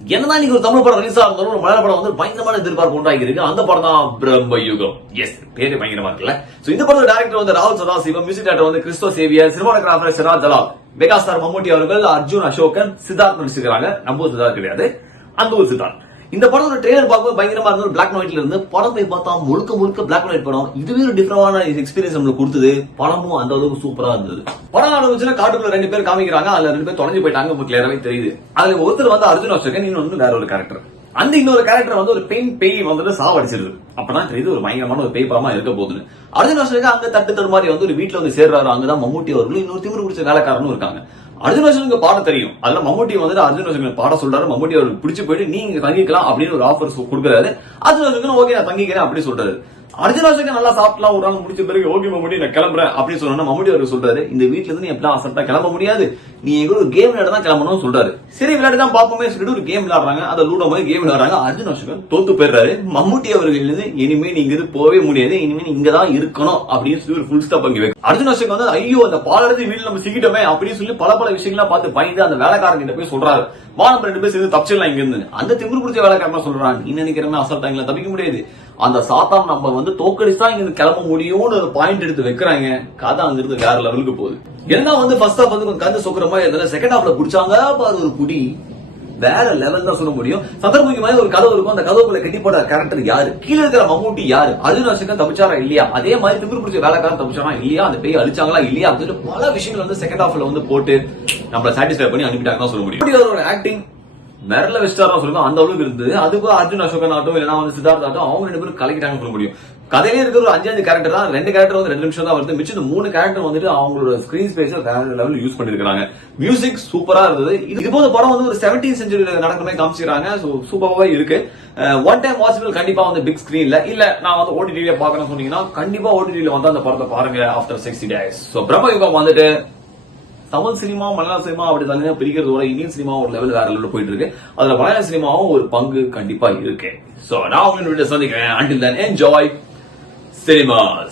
என்னதான் நீங்க ஒரு தமிழ் படம் ரிலீஸ் ஆனாலும் ஒரு மலையாள படம் வந்து பயங்கரமான எதிர்பார்ப்பு உண்டாகி இருக்கு. அந்த படம் தான் பிரம்மயுகம். எஸ், பேரு பயங்கரமா இருக்குல்ல. சோ இந்த படத்தோட டைரக்டர் வந்து ராகுல் சதாசிவம், மியூசிக் டைரக்டர் வந்து கிறிஸ்டோ சேவியர், சினிமாட்டோகிராஃபர் சிராஜ் ஜலால், மெகாஸ்டார் மம்முட்டி அவர்கள், அர்ஜுன் அசோகன், சித்தார்த் நடிச்சிருக்காங்க. நம்ம சித்தார்த் கிடையாது, அந்த ஒரு சித்தார்த். இந்த படத்தோட ட்ரெய்லர் பார்க்கும்போது பயங்கரமா இருந்தது. பிளாக் அண்ட் ஒயிட்ல இருந்து படம் போய் பார்த்தா முழுக்க பிளாக் அண்ட் ஒயிட் படம். இதுவே ஒரு டிஃபரெண்டான எக்ஸ்பீரியன்ஸ் நம்மளுக்கு கொடுத்தது. படமும் அந்த அளவுக்கு சூப்பரா இருந்தது. படம் ஆரம்பிச்சுன்னா காட்டுக்குள்ள 2 பேர் காமிக்கிறாங்க. அதுல 2 பேர் தொலைஞ்சு போயிட்டாங்க, உங்களுக்கு கிளியராவே தெரியுது. அதுல ஒருத்தர் வந்து அர்ஜுன் அசோகன், இன்னொன்னு வேற ஒரு கேரக்டர். அந்த இன்னொரு கேரக்டர் வந்து ஒரு பேய் வந்துட்டு சாவடிச்சிருது. அப்பதான் தெரியுது ஒரு பயங்கரமான ஒரு பேய் படமா இருக்க போகுதுன்னு. அர்ஜுன் அசோகன் அங்க தட்டு மாதிரி வந்து ஒரு வீட்டுல வந்து சேர்றாரு. அங்கதான் மம்முட்டி அவர்களும் இன்னொரு திமிரு பிடிச்ச வேலைக்காரனும் இருக்காங்க. அர்ஜுன் அசோகனுக்கு பாட தெரியும். அதுல மம்முட்டி வந்துட்டு அர்ஜுன் அசோகன் பாட சொல்றாரு. மம்முட்டி அவருக்கு பிடிச்சு போயிட்டு நீங்க தங்கிக்கலாம் அப்படின்னு ஒரு ஆஃபர் கொடுக்குறாரு. அர்ஜுன் அசோகன் ஓகே நான் தங்கிக்கிறேன் அப்படி சொல்றாரு. அர்ஜுன் அசோகன் நல்லா சாப்பிடலாம், ஒரு நாள் முடிச்ச பிறகு ஓகே மம்முட்டி நான் கிளம்புறேன் அப்படின்னு சொன்னா மம்முட்டி அவருக்கு சொல்றாரு, இந்த வீட்டுல இருந்து நீ எப்படிலாம் அசப்டா கிளம்ப முடியாது, நீ எங்க ஒரு கேம் விளையாட தான் கிளம்பணும் சொல்றாரு. சரி விளையாடி தான் பாப்போமே சொல்லிட்டு ஒரு கேம் விளையாடுறாங்க. அந்த லூடோ மாதிரி கேம் விளையாடுறாங்க. அர்ஜுன் அசோகன் தோத்து போயிடுறாரு. மம்முட்டி அவர்கள் இனிமே நீங்க இது போவே முடியாது, இனிமே நீ இங்கதான் இருக்கணும் அப்படின்னு சொல்லி ஒரு ஃபுல் ஸ்டாப் அங்கே வைக்கும். அர்ஜுன் அசோகன் வந்து ஐயோ அந்த பாலடைஞ்சு வீட்டுல நம்ம சிக்கிட்டோமே அப்படின்னு சொல்லி பல விஷயங்கள்லாம் பார்த்து பயந்து அந்த வேலைக்காரன் கிட்ட போய் சொல்றாரு, வானம் 2 பேர் சேர்ந்து தப்பிச்சிடலாம் இங்க இருந்து. அந்த திமிரு பிடிச்ச வேலைக்காரன் சொல்றான், நீ நினைக்கிறேன்னா அசல்ட்டாங்களா தப்பிக்க முடியாது, அந்த சாத்தான் நம்ம வந்து தோக்கடிச்சா இங்க கிளம்ப முடியும்னு ஒரு பாயிண்ட் எடுத்து வைக்கிறாங்க. கதை அங்கிருந்து வேற லெவலுக்கு போகுது. என்ன வந்து ஃபர்ஸ்ட் ஹாஃப் வந்து கொஞ்சம் கந்து சொக்குற மாதிரி இருந்தாலும் செகண்ட் ஹாஃப்ல புடிச்சாங்க பாரு ஒரு புடி, வேற லெவல் தான் சொல்ல முடியும். சந்தர்ப்பம் மாதிரி ஒரு கதவு இருக்கும். அந்த கதவுக்குள்ள கட்டி போட்ட கேரக்டர் யாரு, கீழே இருக்கிற மம்முட்டி யாரு, அர்ஜுன் அசோகன் தப்பிச்சாரா இல்லையா, அதே மாதிரி திமிரு பிடிச்ச வேலைக்காரன் தப்பிச்சாரா இல்லையா, அந்த பேய் அழிச்சாங்களா இல்லையா அப்படின்னு பல விஷயங்கள் வந்து செகண்ட் ஹாஃப்ல வந்து போட்டு நம்மள சாட்டிஸ்ஃபை பண்ணி அனுப்பிட்டாங்க தான் சொல்ல முடியும். ஒரு ஆக்டிங் மெரல வெஸ்டாரா சொல்லுங்க, அந்த அளவுக்கு இருந்தது. அதுக்கு அர்ஜுன் அசோகன் ஆட்டும் இல்லைன்னா வந்து சித்தார்த் ஆட்டும் அவங்க 2 பேரும் கலக்கிட்டாங்க சொல்ல முடியும். கதையிலே இருக்கிற ஒரு 5 கேரக்டர் தான், 2 கேரக்டர் வந்து 2 நிமிஷம் தான் வருது. மிச்சம் 3 கேரக்டர் வந்துட்டு அவங்களோட ஸ்கிரீன் ஸ்பேஸ் வேற லெவல் யூஸ் பண்ணிருக்காங்க. மியூசிக் சூப்பரா இருந்தது. இது போல படம் வந்து ஒரு 17th செஞ்சுரியில நடக்கிற மாதிரி காமிச்சிருக்காங்க. சூப்பராவே இருக்கு. ஒன் டைம் வாட்சபிள் கண்டிப்பா வந்து பிக் ஸ்கிரீன்ல இல்ல நான் வந்து ஓடிடில பாக்கணும்னு சொன்னீங்கன்னா கண்டிப்பா ஓடிடில வந்து அந்த படத்தை பாருங்க ஆஃப்டர் 60 days. சோ பிரம்மயுகம் வந்துட்டு தமிழ் சினிமா மலையாள சினிமா அப்படி தனியா பிரிக்கிறதோட இந்தியன் சினிமா ஒரு லெவல் வேற லெவலில் போயிட்டு இருக்கு. அதுல மலையாள சினிமாவும் ஒரு பங்கு கண்டிப்பா இருக்கு. சோ நான் உங்க வீடியோ சந்திக்கிறேன். Until then, enjoy cinemas.